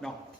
No.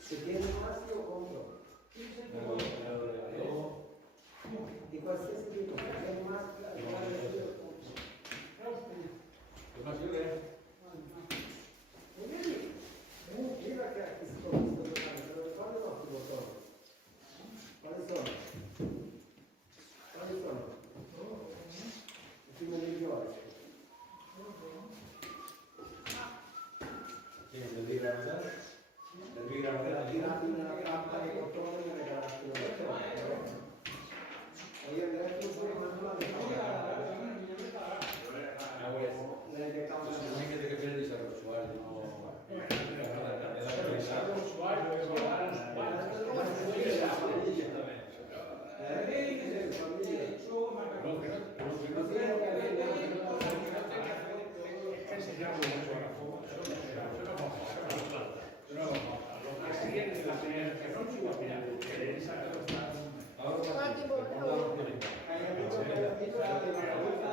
Se tiene más o contro? Di qualsiasi tipo, se tiene más mira che sto giocando, quali nostri bottoni? Quali sono? Quali sono? Il primo migliore. Devi tirarti nella cappa di bottoni e regalarti una bottone. E io andrei più fuori ma non la vedo. Non è che deve capire di sarò usuale, no.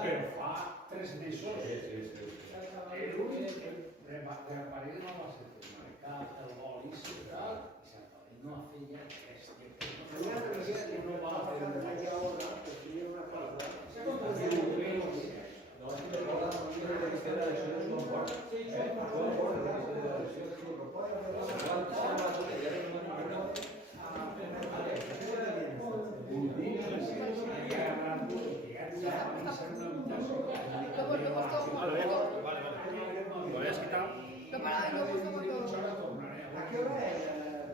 Però fa 3 mesi solo. E lui reaparire una settimana, l'Olis e tal, e non ha figlia Non va a fare media ora per finire una cosa. Secondo me No, devi stare adesso sulla porta. Poi Lo habías quitado. a che ora è?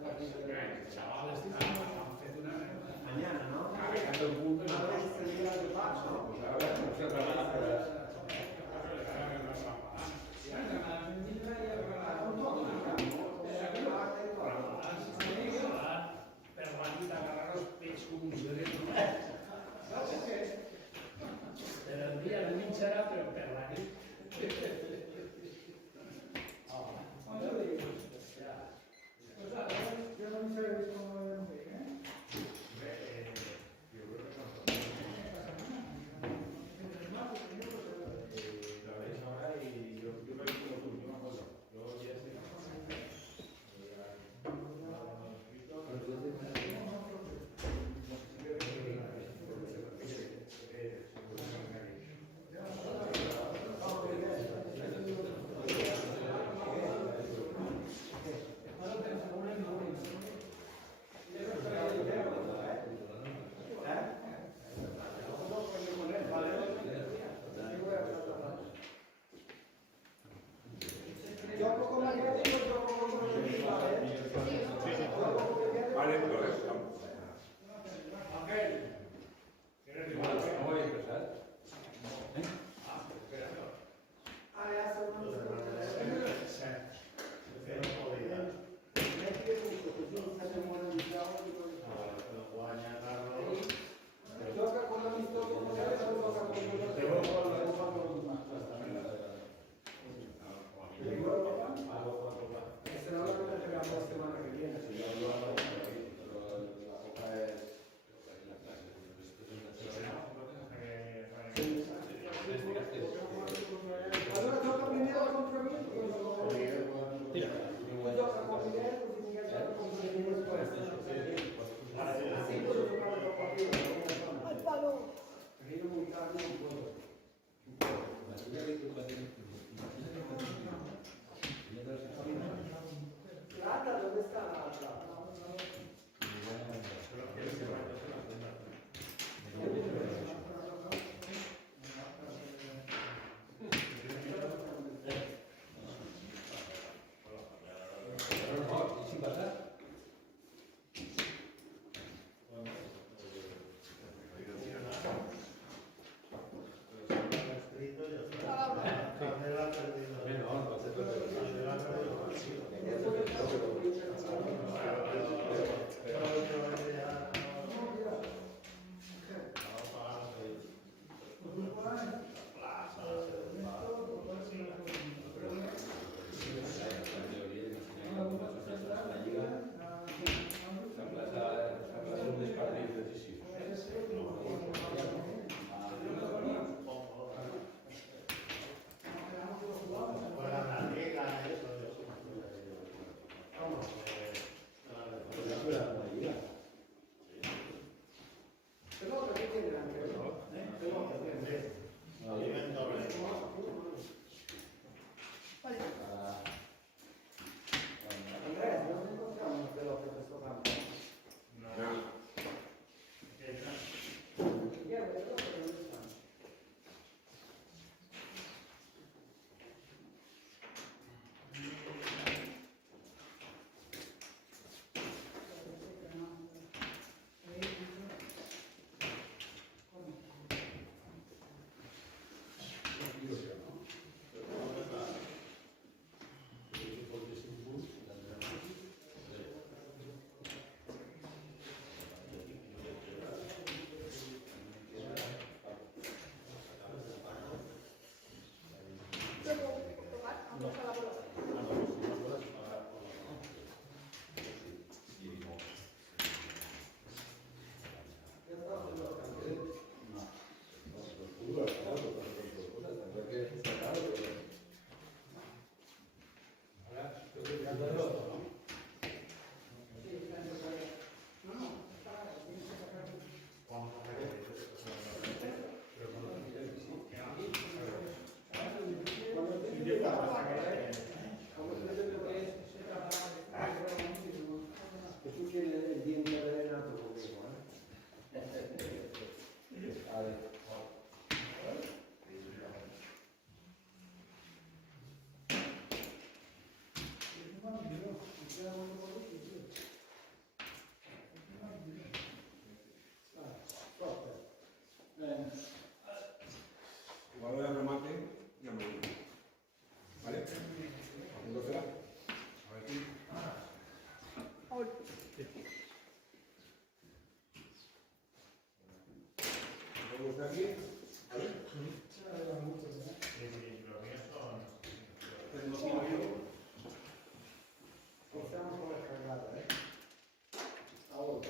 gusta aquí. Tengo aquí yo. Possiamo come cargare, a volte.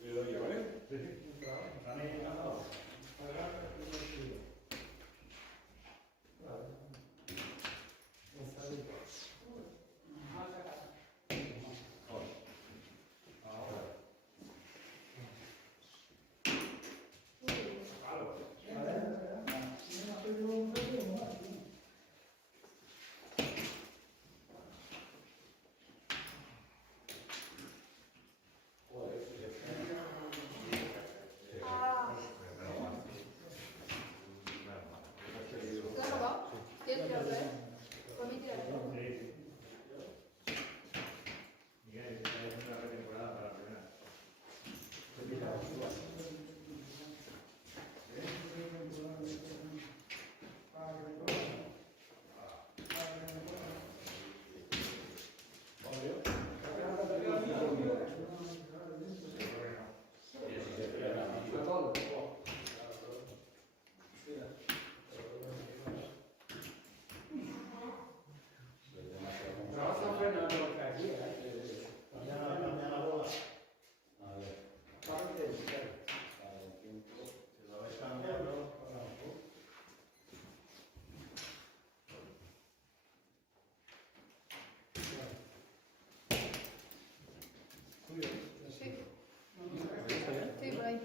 Le do io, ¿vale? Sí, sí. Dame la dos. Sí, por ahí.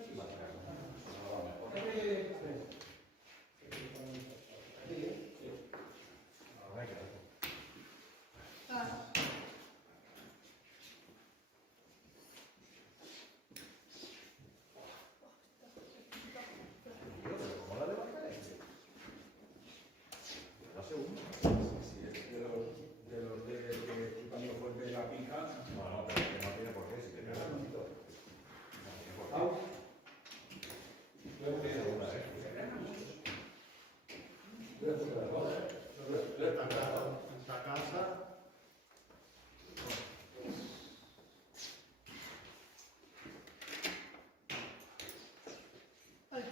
Ah. La segunda. Si es de los de que cuando vuelve la pica. No, pero que no tiene por qué, si te queda un poquito. Au. Segunda, Esta casa. Ay.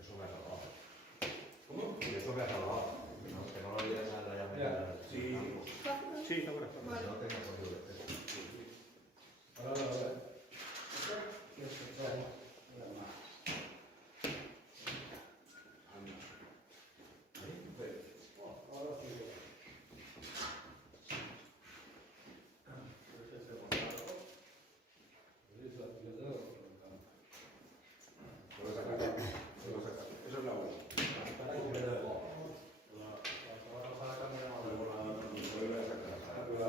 Eso me ha salvado. ¿Cómo? Y eso me ha salvado. No, que no lo digas a la llamada. Sí. Sí, está bueno. Vale. No tengo control de Eso es la una. Luego la vuelve a sacar.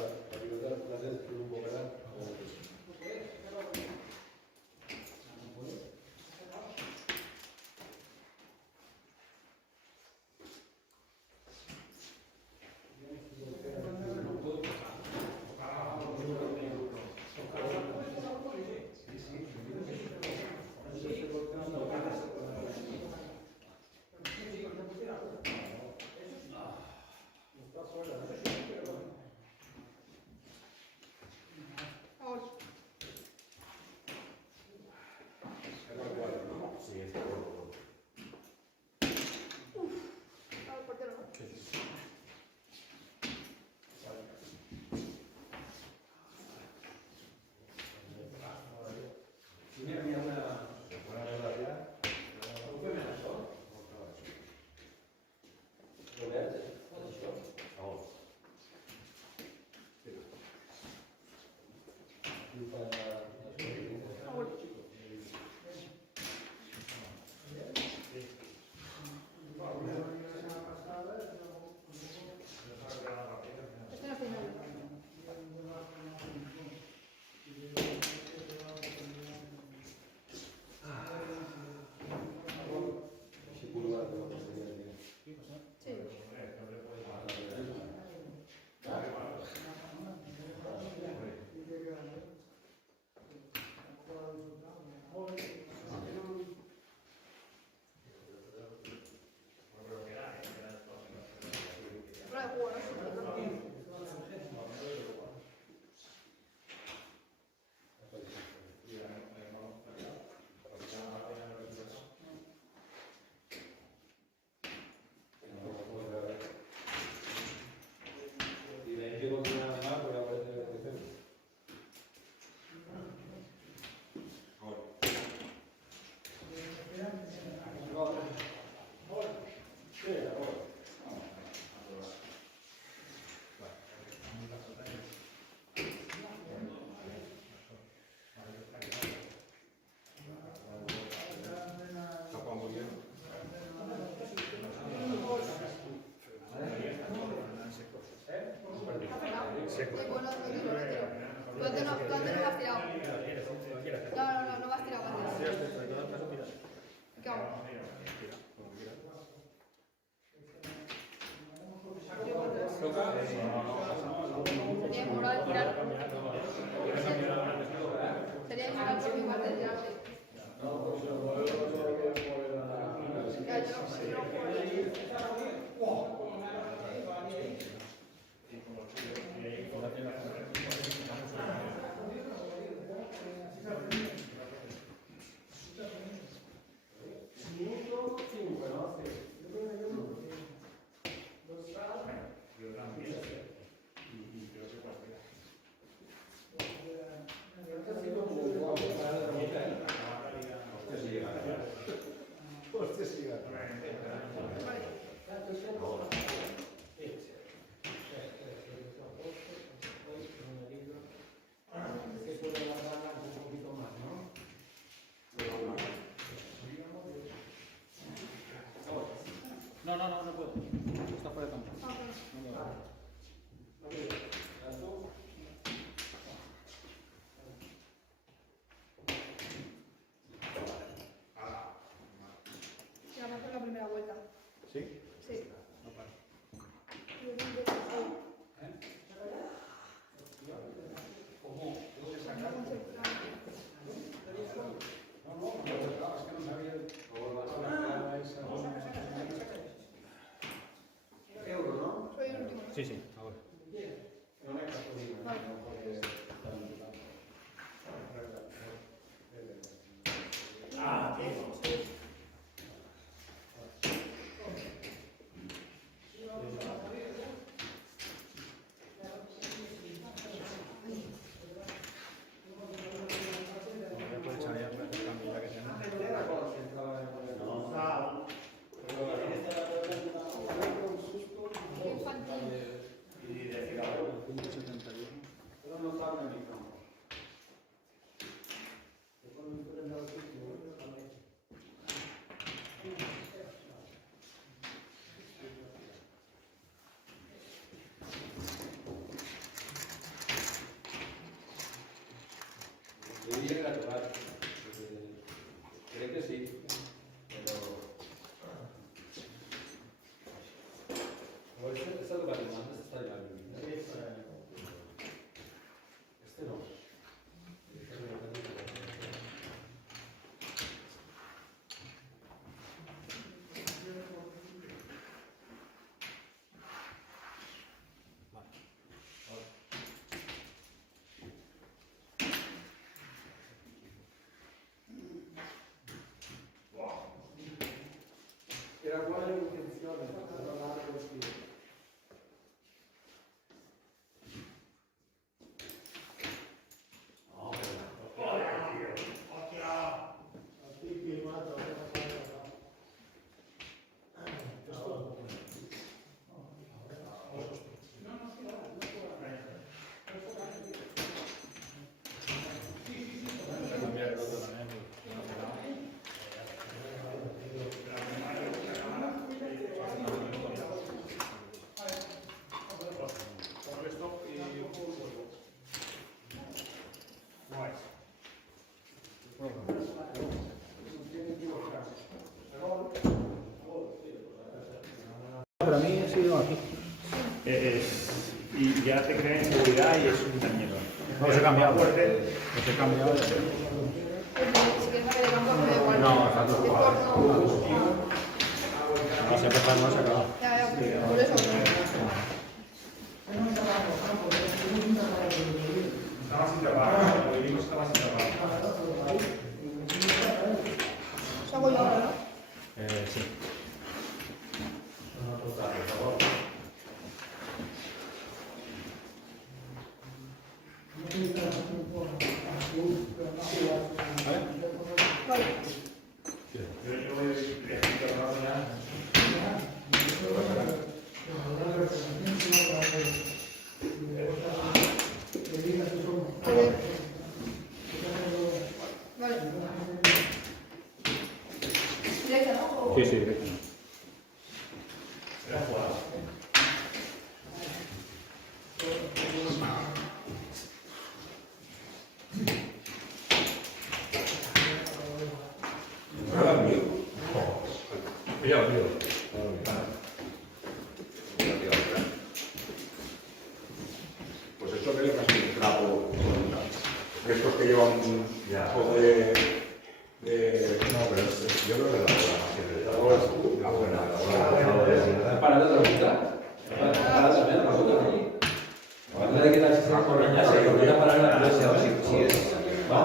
Bueno, lo tiro. Tú antes no vas tirado. No vas tirado antes. ¿Qué hago? Sería inmoral tirar. Sería inmoral por mi parte tirarte. Ya, yo no puedo. No puedo. Está fuera de campo. Ya me hace la primera vuelta. ¿Sí? Sí. No para. ¿Cómo? ¿Puedes sacar? No, es que no sabía. Euro, ¿no? Soy el último. Sí, sí, ahora. Non è Capolino, Vale. no, perché Ah, tío. però non stanno nel campo. E quando mi prendevo tutti, Devi ir a graduar. Creo que sí, pero... O ese es el Guatemala, este está ya bien. Este no. era buona l'intenzione, però l'altro è schifo. Para mí ha sido aquí. Y ya te crea inseguridad y es un dañero. No, os he cambiado. Fuerte. Os he cambiado. Si quieres saber de campo, me da igual. No, exacto. Es por no. No se empezar, no se acaba. Ya, por eso. Estaba sin tapar. Lo vimos, estaba sin tapar. Eso hago yo ahora, ¿no? Sí. Vale. Yo voy a decir que ya. Esto que le pasa un trapo. Estos que llevan un poco de... No, pero yo creo que la buena. Para de preguntar. Para también la pregunta allí. Habla de que la chica con niña se olvida para la clase. A ver si es. ¿Va?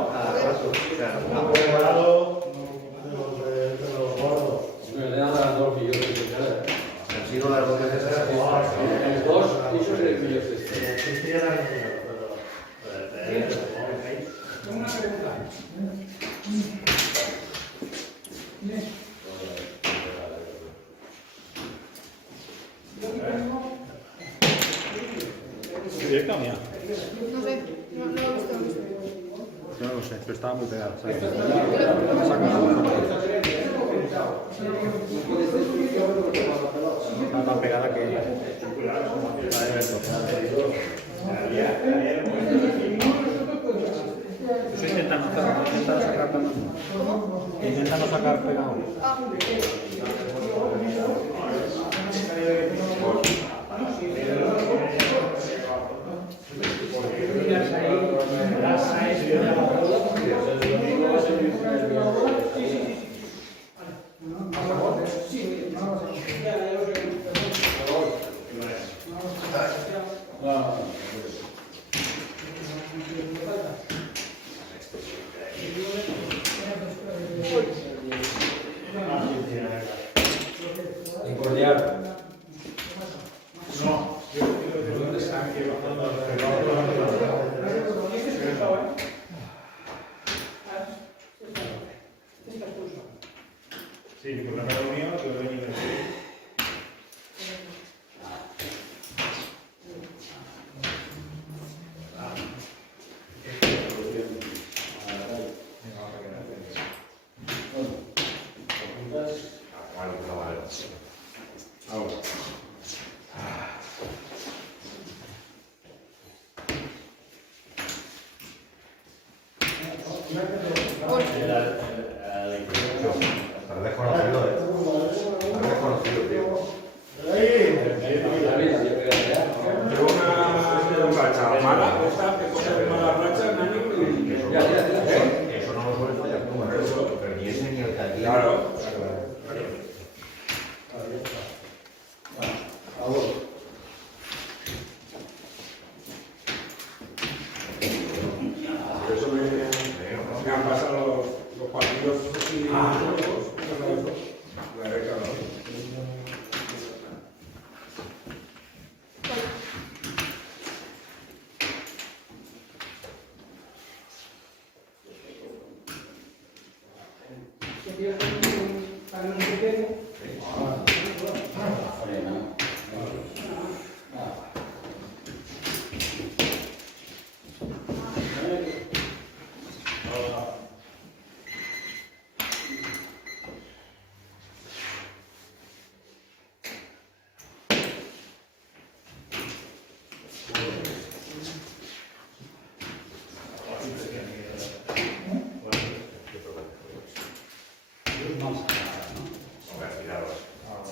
Me le dan a dos millones de dólares. Si no las dos veces Dos, y yo creo que yo sé. Tengo una pregunta. ¿Directa o mía? No sé, no lo he visto. Yo no lo sé, pero estaba muy pegada. ¿sabes? Está tan pegada que... Estoy intentando sacar pegado. Intentando sacar pegado. Incordiar. Sí, porque la cara mío, que lo venía Has desconocido, Has desconocido, tío. una racha mala, esta que cosa de mala racha, Eso no lo suele fallar tú, pero ni ese ni el que aquí. Claro. Por eso me han pasado los partidos así. La he recabado.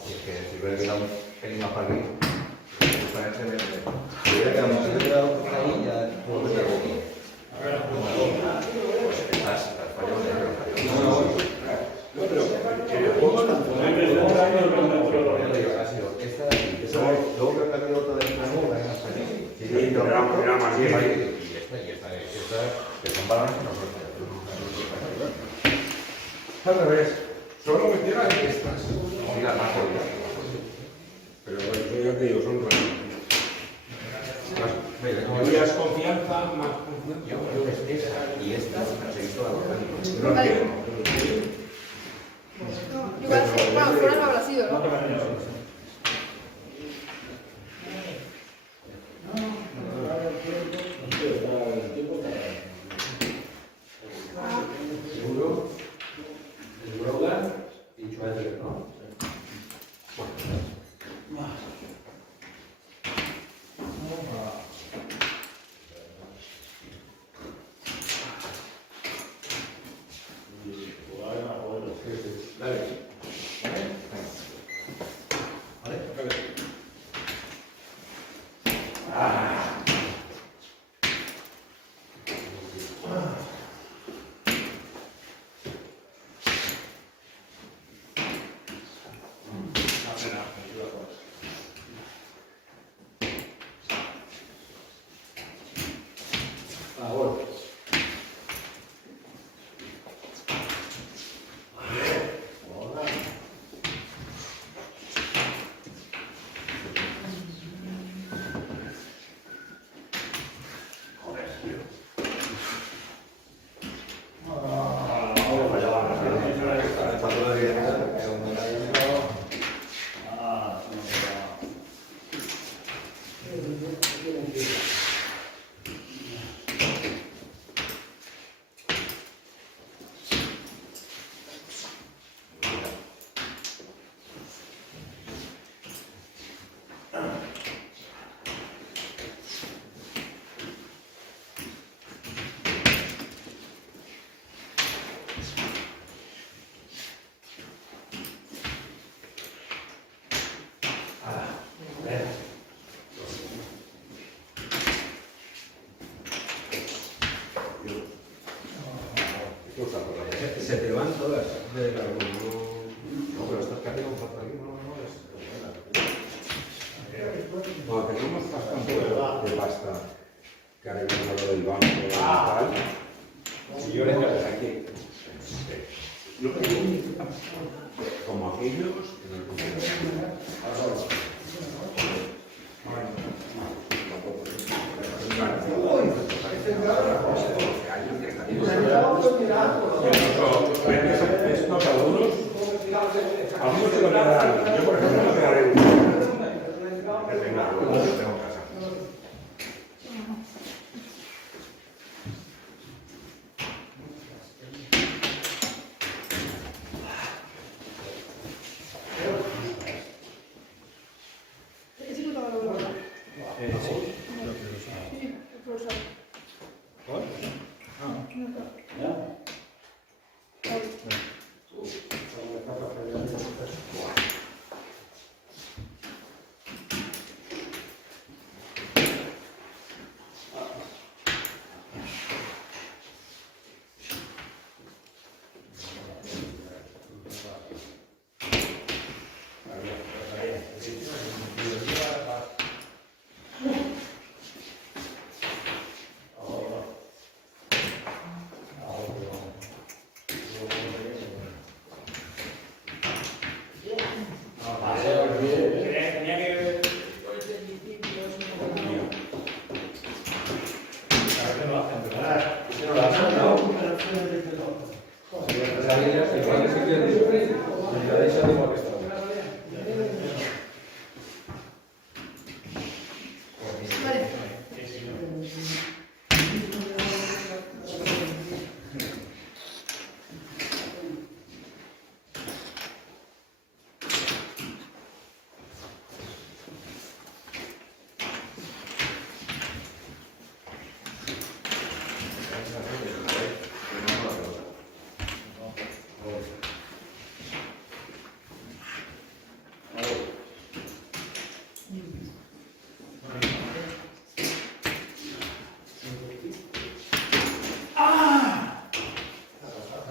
Y es que si hubiera quedado un pelín más para aquí, si hubiera quedado un pelín por ahí, ya puedo meter aquí. Estás fallando. Esta de aquí. Luego creo que ha habido otra de esta nueva, Sí, pero era más bien. y esta, que son balones que no suelen fallar. Al revés. Solo me tiran estas. Sí, las más jodidas. Pero yo ya te digo, son raras. Yo Más confianza, más confianza. esta y esta las he visto bastante. No Vale. entiendo. Igual, bueno, fuera no habrá sido, ¿no? Seguro. El Brogan y Schweitzer, ¿no? Se te van todas de carbón. No, pero estas que arriba, por aquí, no, Bueno, tenemos bastante de pasta que arreglamos lo del banco y tal. Si yo le digo aquí. Como aquellos que no estos algunos se lo darán. Yo, por ejemplo, no pegaré un que tengo en casa. ¿Ese no estaba lo bueno? Sí, el profesor. No está.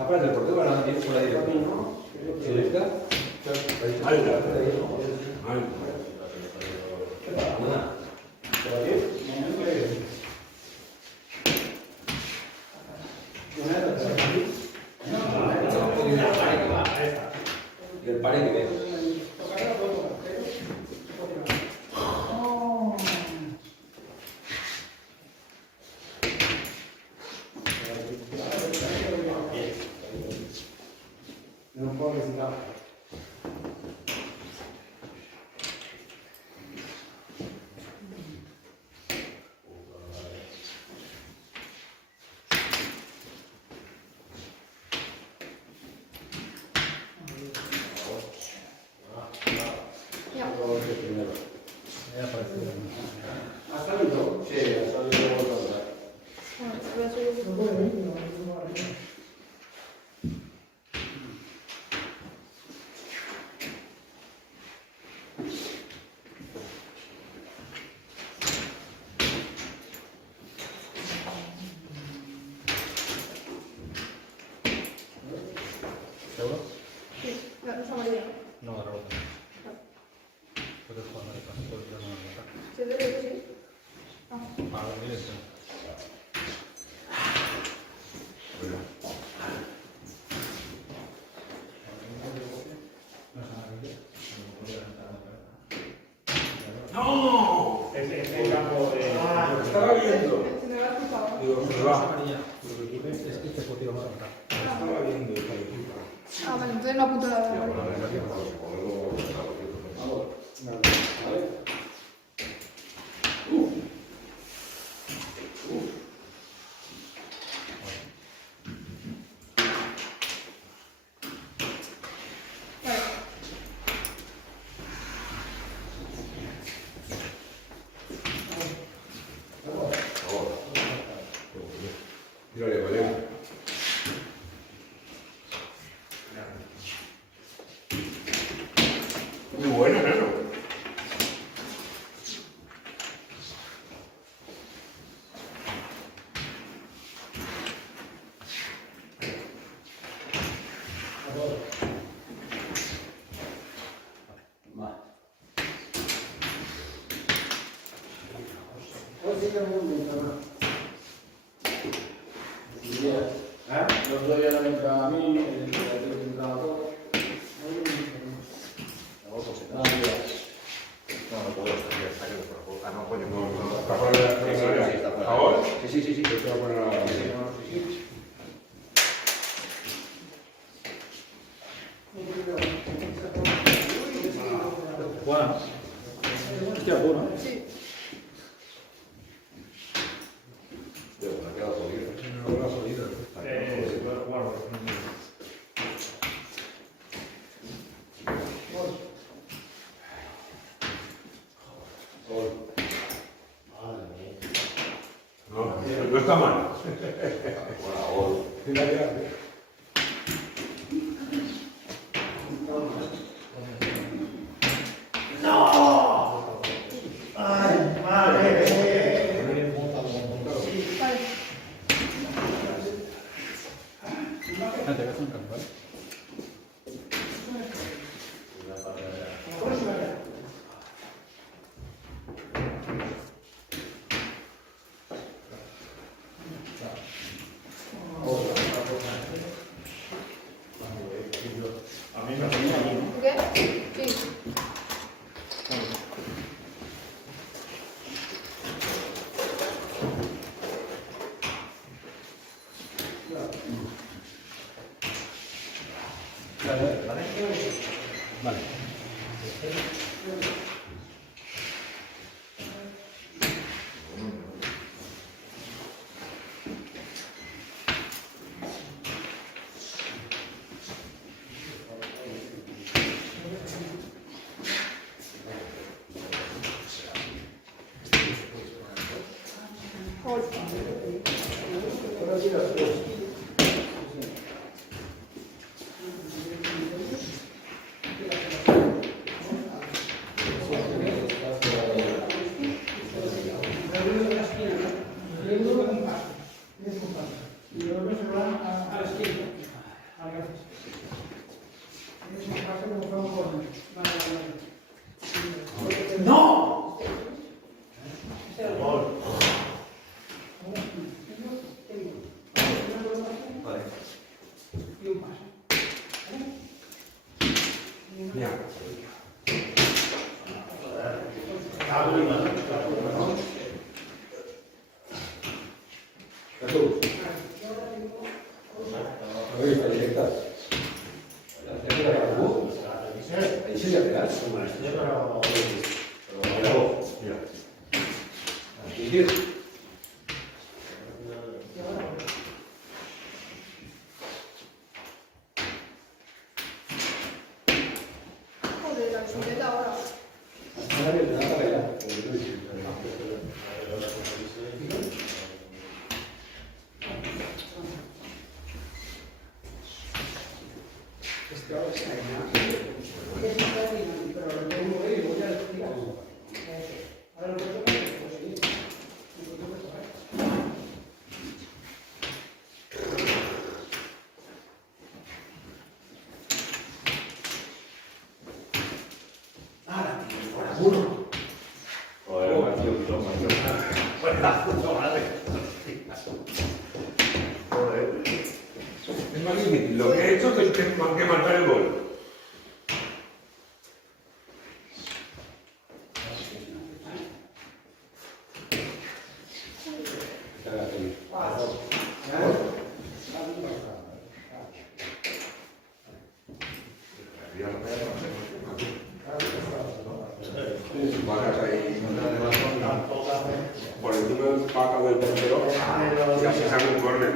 Para el deportivo, ahora tienes por ahí. ¿Sí está? Ahí está. Y el pare que ve. Non può visitare. Ha salito? Sì, ha salito qualcosa. ¿Seguro? Sí, la rosa amarilla. No, la ropa. Puedes jugar de paso, puedes jugar de paso. ¿Se debe que sí? Ah. Para dormir esto. ¡No! Este campo de... Estaba viendo. Se me va a culpar. Digo, se va. Es que te puedo tirar más acá. Estaba viendo. Ah, vale, entonces no apunto la amarilla. Los doy a la mitad a mí, el entrenador. No, no puedo, está que lo puedo. Ah, no, coño, no. ¿Está fuera de la Sí, está fuera. ¿Ahora? Sí. Yo te voy a poner la... Juan. Hostia, bueno. Sí. Yo, me ha quedado jodido. No lo has oído. No está mal. Te voy a hacer un cambio, ¿vale? ¿Tú qué? Sí. Vale. Joder, la bicicleta ahora. Es más difícil lo que he hecho que marcar el gol. Bajas ahí por encima del paca del portero y así saca un córner.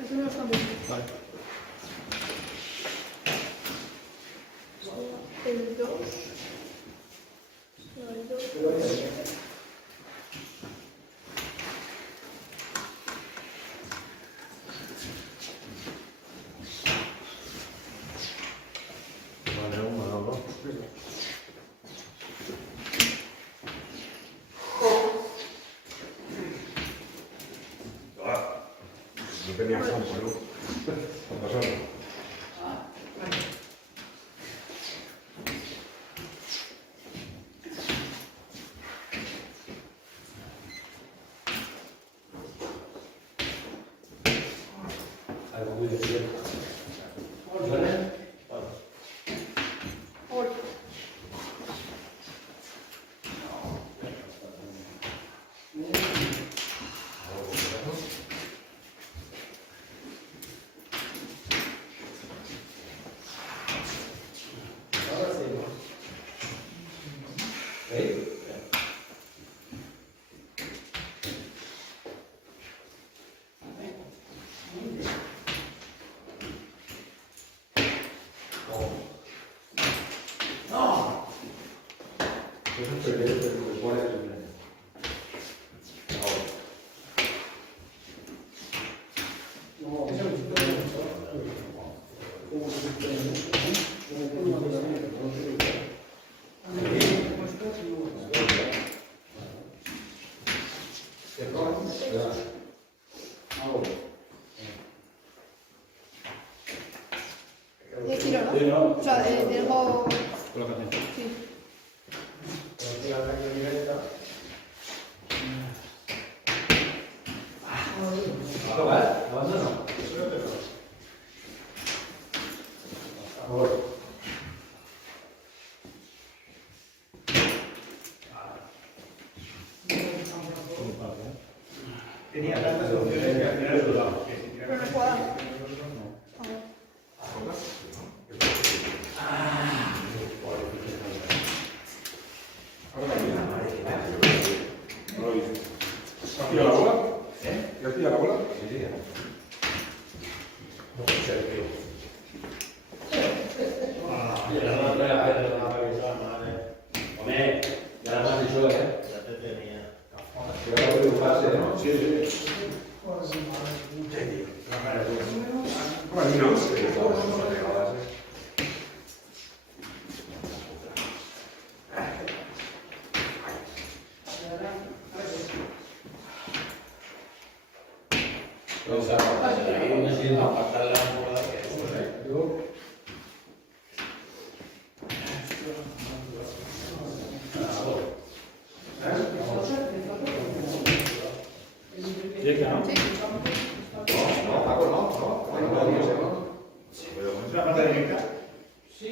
Hacemos los cambios. Vale. El 2. El 2. Vale, uno, dos. No tenía campo, ¿no? Con nosotros. Algo muy despierto. ¿Vale? Ahora. De tiro, ¿no? O sea, tengo... Colocación. Sí. ¿Acabar? ¿Abandono? Ahora. Tenía tantas opciones que al final dudaba. Pero no puedo. No lo hice. ¿Has tirado la bola? ¿Ya has tirado la bola? Sí, sí. Hombre, ya lo has dicho, ¿eh? Ya te tenía. Que va a dibujarse, ¿no? Sí, sí. Bueno, no. Directa, ¿no? Sí. No, Paco, no. ¿Es una pata directa? Sí,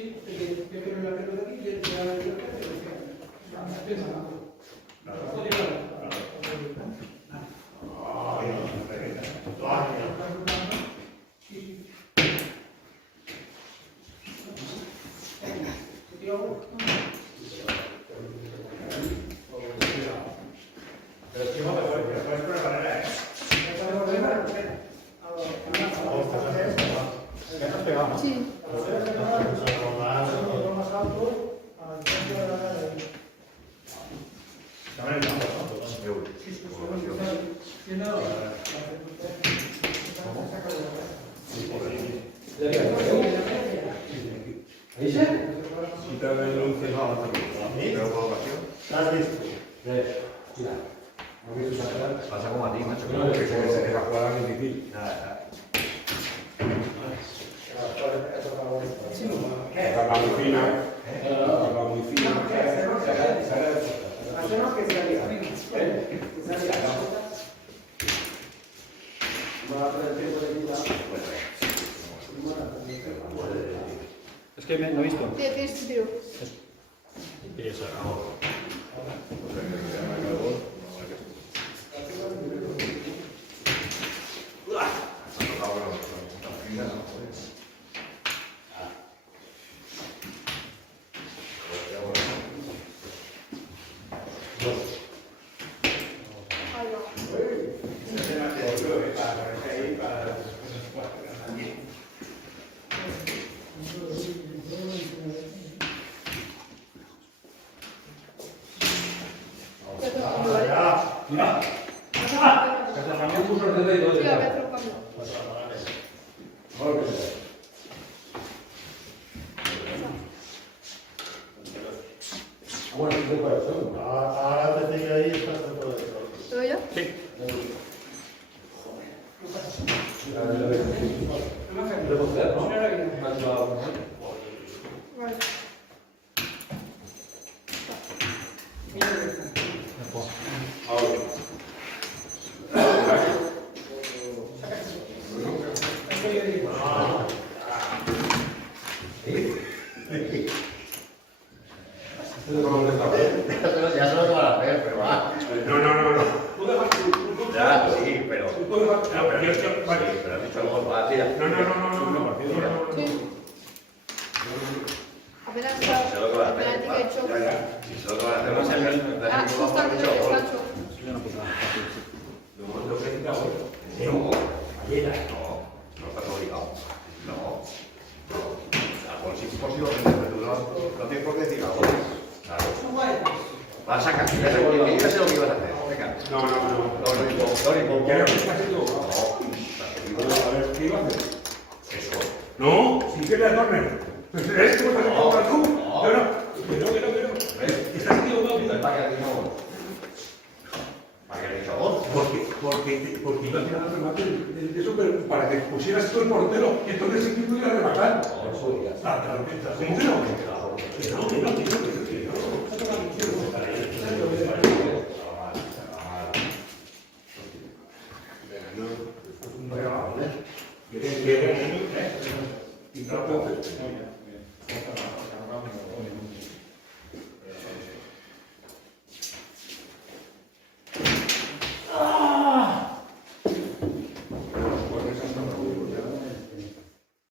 yo quiero la pelota aquí y él quiere la pelota Pero es que no te puedes poner barrera, ¿eh? Sí. Quitar el 11. ¿Estás listo? Pasa como a ti, macho. Que se la jugada difícil. Va muy fina. Va muy fina. Hacemos que sea liga. Que sea liga. Va a perder tiempo de vida. Es que no he visto. Tienes tiro. Y eso, Mira. También puso el dedo y todo. Sí, voy a hacer un cambio. Bueno, ¿qué corazón? Ahora te tengo ahí, estás todo esto. ¿Todo yo? Sí. Vale. Ya se lo van a hacer, pero va. No. Ya, sí, pero. No, pero yo, vale. Sí, pero has dicho algo más, tira. No. Sí. Apenas Sé lo que van a el penalti que he hecho. Sí, sé lo que van a hacer. No sé, Ah, justo antes del descanso. Yo no puse nada. Lo que he quitado hoy. No, no estás obligado. No. Por si es posible, pero no tienes por qué decir algo. Claro. Vas a sacar. Ya sé lo que ibas a hacer. Venga. No. No. Creo que estás equivocado. A ver, ¿qué iba a hacer? Eso. No, si quieres la torre. ¿Es que me estás equivocando tú? No. Estás equivocado, tío. ¿Para qué has dicho? ¿Para qué has dicho vos? Porque iba a tirar el remate de eso, pero para que pusieras tú el portero, y entonces sí que pudiera rematar. Claro, ¿cómo que no? Que no.